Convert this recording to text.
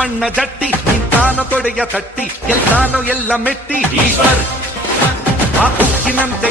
ಮಣ್ಣ ಜಟ್ಟಿ ನಿಂತಾನೋ ತೊಡೆಯ ತಟ್ಟಿ ಎಲ್ಲಾನೋ ಎಲ್ಲ ಮೆಟ್ಟಿ ಈಶ್ವರ್ ಆ ಉಕ್ಕಿನಂತೆ